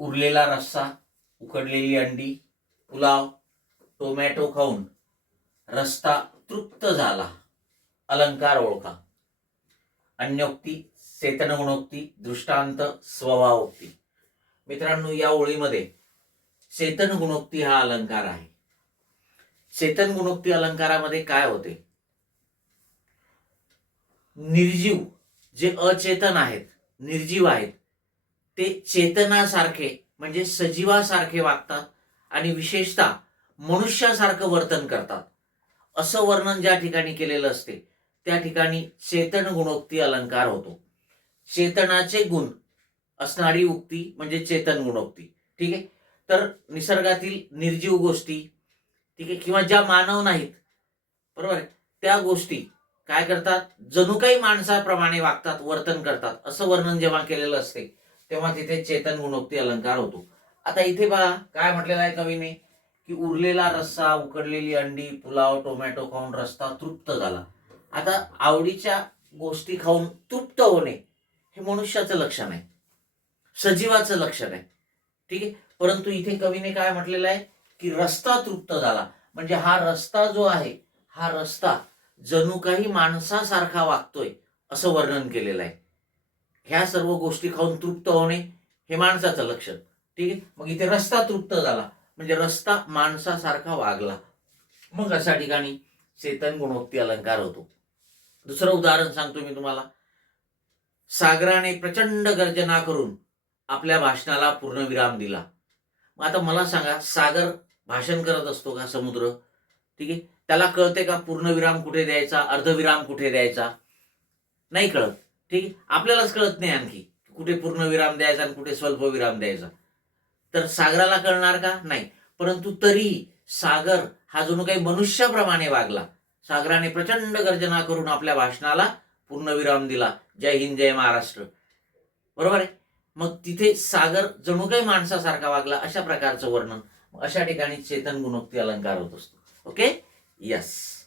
उरलेला रस्सा उकडलेली अंडी पुलाव टोमॅटो खाऊन रस्ता तृप्त झाला. अलंकार ओळखा. अन्योक्ती चेतन गुणोक्ती दृष्टांत स्वभावोक्ती. मित्रांनो या ओळीमध्ये चेतन गुणोक्ती हा अलंकार आहे. चेतन गुणोक्ती अलंकारामध्ये काय होते? निर्जीव जे अचेतन आहेत निर्जीव आहेत ते चेतनासारखे म्हणजे सजीवासारखे वागतात आणि विशेषतः मनुष्यासारखं वर्तन करतात. असं वर्णन ज्या ठिकाणी केलेलं असते त्या ठिकाणी चेतन गुणोक्ती अलंकार होतो. चेतनाचे गुण असणारी उक्ती म्हणजे चेतन गुणोक्ती. ठीक आहे? तर निसर्गातील निर्जीव गोष्टी ठीक आहे? किंवा ज्या मानव नाहीत बरोबर आहे? त्या गोष्टी काय करतात? जणू काही माणसाप्रमाणे वागतात वर्तन करतात. असं वर्णन जेव्हा केलेलं असते तेव्हा तिथे चेतन गुणोक्ती अलंकार होतो. आता इथे बघा काय म्हटलेलं आहे कवीने? की उरलेला रस्सा उकडलेली अंडी पुलाव टोमॅटो खाऊन रस्ता तृप्त झाला. आता आवडीच्या गोष्टी खाऊन तृप्त होणे हे मनुष्याचं लक्षण आहे. सजीवाचं लक्षण आहे. ठीक आहे? परंतु इथे कवीने काय म्हटलेलं आहे? की रस्ता तृप्त झाला. म्हणजे हा रस्ता जो आहे हा रस्ता जणू काही माणसासारखा वागतोय असं वर्णन केलेलं आहे. ह्या सर्व गोष्टी खाऊन तृप्त होणे हे माणसाचं लक्षण. ठीक आहे? मग इथे रस्ता तृप्त झाला. म्हणजे रस्ता माणसासारखा वागला. मग अशा ठिकाणी चेतन गुणोक्ती अलंकार होतो. दुसरं उदाहरण सांगतो मी तुम्हाला. सागराने प्रचंड गर्जना करून आपल्या भाषणाला पूर्णविराम दिला. मग आता मला सांगा सागर भाषण करत असतो का समुद्र? ठीक आहे? त्याला कळते का पूर्णविराम कुठे द्यायचा अर्धविराम कुठे द्यायचा? नाही कळत. ठीक आहे? आपल्यालाच कळत नाही आणखी. कुठे पूर्ण विराम द्यायचा आणि कुठे स्वल्प विराम द्यायचा. तर सागराला कळणार का? नाही. परंतु तरी सागर हा जणू काही मनुष्याप्रमाणे वागला. सागराने प्रचंड गर्जना करून आपल्या भाषणाला पूर्णविराम दिला. जय हिंद जय महाराष्ट्र. बरोबर आहे? मग तिथे सागर जणू काही माणसासारखा वागला अशा प्रकारचं वर्णन. अशा ठिकाणी चेतन गुणोक्ती अलंकार होत असतो. ओके? यस